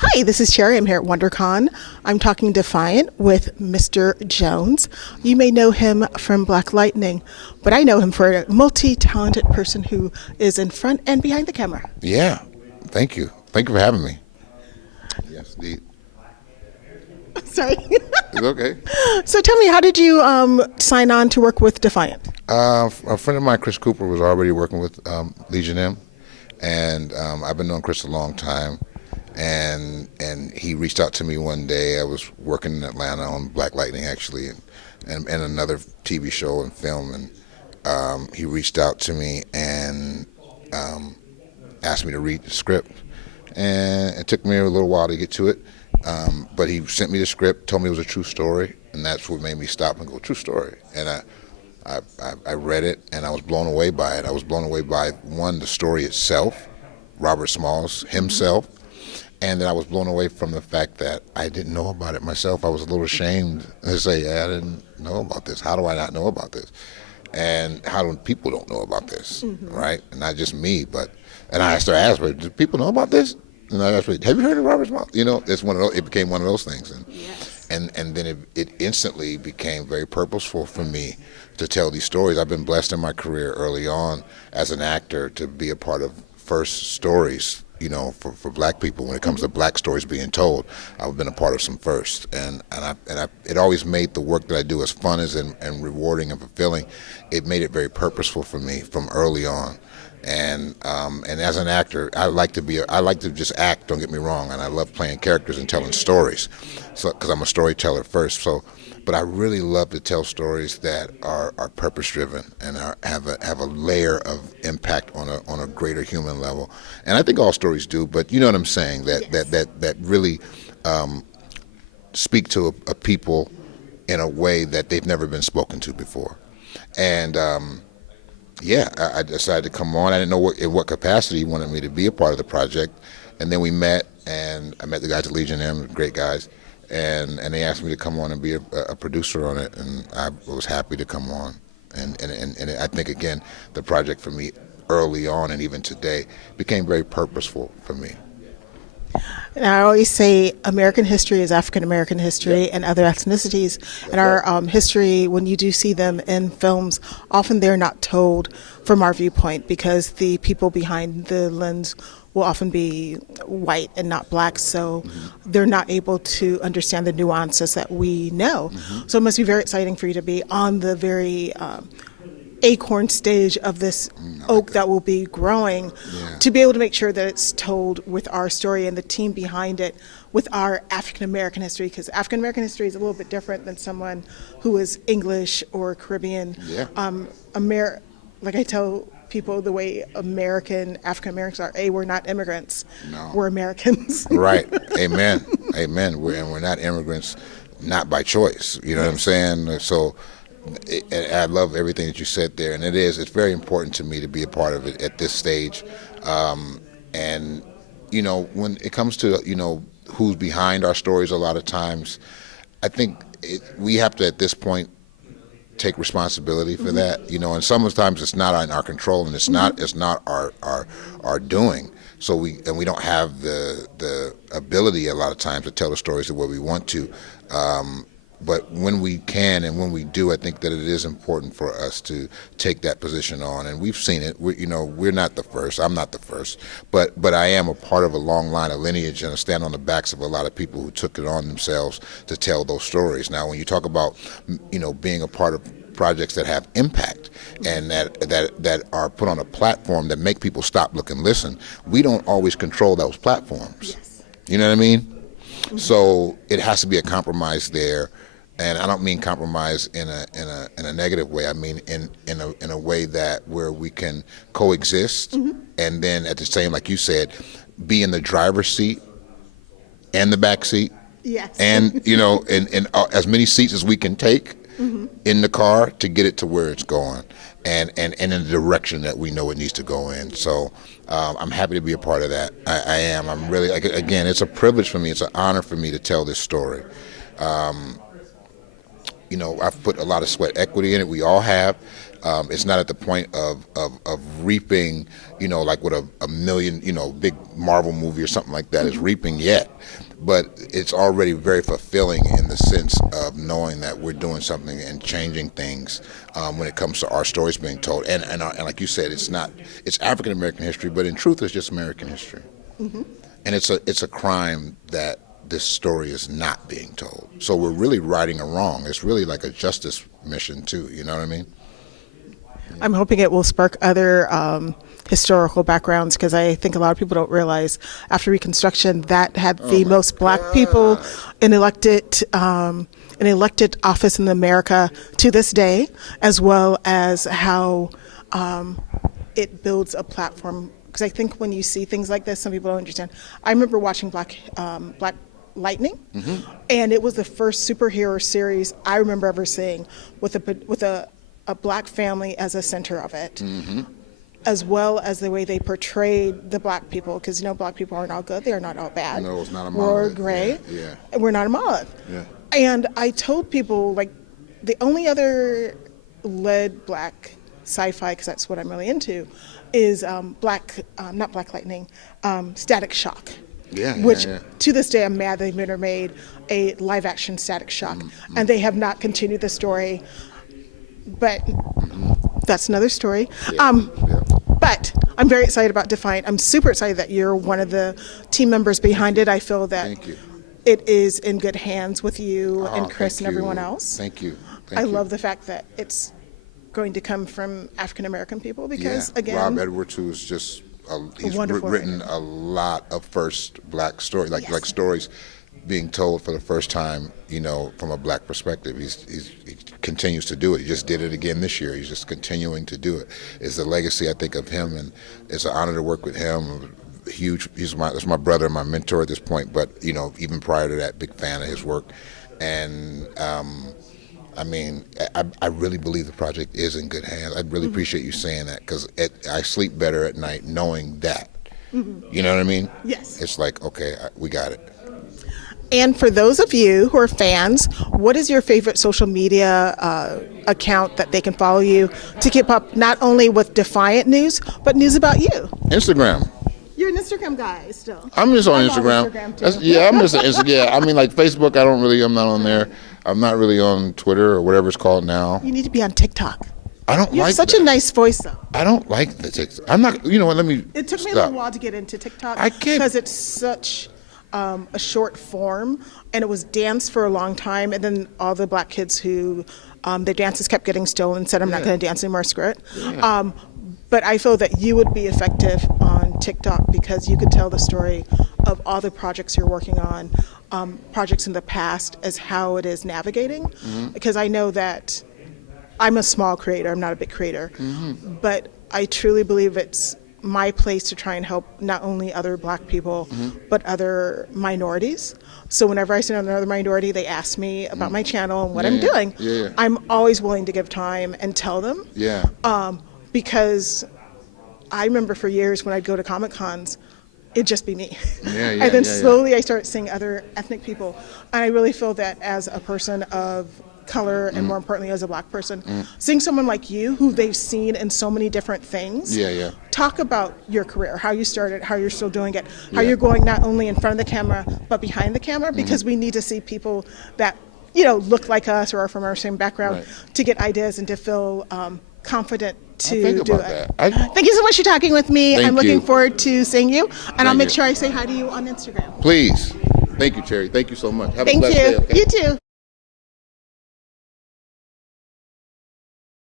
Hi, this is Cherry. I'm here at Wondercon. I'm talking Defiant with Mr. Jones. You may know him from Black Lightning, but I know him for a multi-talented person who is in front and behind the camera. Yeah, thank you. Thank you for having me. Yes, indeed. Sorry. It's okay. So tell me, how did you sign on to work with Defiant? A friend of mine, Chris Cooper, was already working with Legion M, and I've been knowing Chris a long time. And he reached out to me one day. I was working in Atlanta on Black Lightning, actually, and another TV show and film. And he reached out to me and asked me to read the script. And it took me a little while to get to it. But he sent me the script, told me it was a true story, and that's what made me stop and go, true story. And I read it, and I was blown away by it. I was blown away by, one, the story itself, Robert Smalls himself, and then I was blown away from the fact that I didn't know about it myself. I was a little ashamed to say, yeah, I didn't know about this. How do I not know about this? And how do people don't know about this, right? And not just me, and I started asking, do people know about this? And I asked, have you heard of Robert Smalls? You know, it's one of those, it became one of those things. And then it instantly became very purposeful for me to tell these stories. I've been blessed in my career early on as an actor to be a part of first stories, you know, for black people. When it comes to black stories being told, I've been a part of some first, and it always made the work that I do as fun as and rewarding and fulfilling. It made it very purposeful for me from early on. And as an actor, I like to just act. Don't get me wrong, and I love playing characters and telling stories, so because I'm a storyteller first. But I really love to tell stories that are purpose driven and have a layer of impact on a greater human level. And I think all stories do, but you know what I'm saying, that really speak to a people in a way that they've never been spoken to before. And yeah, I decided to come on. I didn't know in what capacity he wanted me to be a part of the project. And then we met, and I met the guys at Legion M, great guys, and they asked me to come on and be a producer on it, and I was happy to come on. And I think, again, the project for me early on and even today became very purposeful for me. And I always say American history is African American history and other ethnicities. And our history, when you do see them in films, often they're not told from our viewpoint because the people behind the lens will often be white and not black, so they're not able to understand the nuances that we know. So it must be very exciting for you to be on the very acorn stage of this oak that will be growing, to be able to make sure that it's told with our story and the team behind it with our African American history, because African American history is a little bit different than someone who is English or Caribbean. Like I tell people, the way African Americans are, we're not immigrants, we're Americans. Right. Amen. We're not immigrants, not by choice. You know what I'm saying? So I love everything that you said there, and it's very important to me to be a part of it at this stage. And you know, when it comes to, you know, who's behind our stories, a lot of times I think we have to at this point take responsibility for that, you know, and sometimes it's not in our control, and it's not our doing. So we don't have the ability a lot of times to tell the stories the way we want to. But when we can and when we do, I think that it is important for us to take that position on. And we've seen it. We're not the first. I'm not the first. But I am a part of a long line of lineage, and I stand on the backs of a lot of people who took it on themselves to tell those stories. Now, when you talk about, you know, being a part of projects that have impact and that are put on a platform that make people stop, look, and listen, we don't always control those platforms. Yes. You know what I mean? So it has to be a compromise there. And I don't mean compromise in a negative way. I mean in a way that where we can coexist, and then at the same, like you said, be in the driver's seat and the back seat. Yes. And you know, in as many seats as we can take in the car to get it to where it's going, and in the direction that we know it needs to go in. So I'm happy to be a part of that. I am. I'm really, again, it's a privilege for me. It's an honor for me to tell this story. I've put a lot of sweat equity in it. We all have. It's not at the point of reaping, like what a million, big Marvel movie or something like that is reaping yet. But it's already very fulfilling in the sense of knowing that we're doing something and changing things when it comes to our stories being told. And like you said, it's African American history, but in truth, it's just American history. Mm-hmm. And it's a crime that this story is not being told. So we're really righting a wrong. It's really like a justice mission too. You know what I mean? I'm hoping it will spark other historical backgrounds, because I think a lot of people don't realize after Reconstruction that had the most black people in elected office in America to this day, as well as how it builds a platform. Because I think when you see things like this, some people don't understand. I remember watching Black Lightning, mm-hmm. and it was the first superhero series I remember ever seeing with a black family as a center of it, mm-hmm. as well as the way they portrayed the black people, because black people are not good, they are not all bad. No, it's not a monolith. We're gray, yeah. And we're not a monolith. Yeah. And I told people, like, the only other lead black sci-fi, because that's what I'm really into, is not Black Lightning, Static Shock. Which to this day I'm mad they've never made a live action Static Shock, mm-hmm. and they have not continued the story. But mm-hmm. that's another story. But I'm very excited about Defiant. I'm super excited that you're one of the team members behind it. I feel that it is in good hands with you and Chris and everyone else. Thank you. I love the fact that it's going to come from African American people, because again, Rob Edwards, who is just he's written a lot of first black stories, like stories being told for the first time, from a black perspective. He continues to do it. He just did it again this year. He's just continuing to do it. It's a legacy, I think, of him, and it's an honor to work with him. Huge. He's my brother, my mentor at this point. But even prior to that, big fan of his work. And I really believe the project is in good hands. I really mm-hmm. appreciate you saying that, because I sleep better at night knowing that. Mm-hmm. You know what I mean? Yes. It's like, okay, we got it. And for those of you who are fans, what is your favorite social media account that they can follow you to keep up not only with Defiant news, but news about you? Instagram. You're an Instagram guy still. I'm just on Instagram. I'm just on Instagram. Yeah, I mean, like Facebook, I'm not on there. I'm not really on Twitter or whatever it's called now. You need to be on TikTok. I don't you like have such a nice voice, though. I don't like the TikTok. I'm not, let me It took me stop. a little while to get into TikTok. I can't. Because it's such a short form, and it was dance for a long time, and then all the black kids who, their dances kept getting stolen, said, I'm not going to dance anymore, screw it. Yeah. But I feel that you would be effective on TikTok, because you could tell the story of all the projects you're working on, projects in the past, as how it is navigating. Mm-hmm. Because I know that I'm a small creator, I'm not a big creator, mm-hmm. but I truly believe it's my place to try and help not only other black people, mm-hmm. but other minorities. So whenever I see another minority, they ask me about my channel and what I'm doing. Yeah. I'm always willing to give time and tell them. Yeah. Because I remember for years when I'd go to Comic Cons, it'd just be me. Yeah, and then slowly I started seeing other ethnic people. And I really feel that as a person of color, and more importantly as a black person, seeing someone like you who they've seen in so many different things, talk about your career, how you started, how you're still doing it, how you're going not only in front of the camera but behind the camera, because we need to see people that look like us or are from our same background to get ideas and to feel confident to do it. Thank you so much for talking with me. I'm looking forward to seeing you, and I'll make sure I say hi to you on Instagram. Please. Thank you, Cherry. Thank you so much. Have a blessed day. Okay? You too.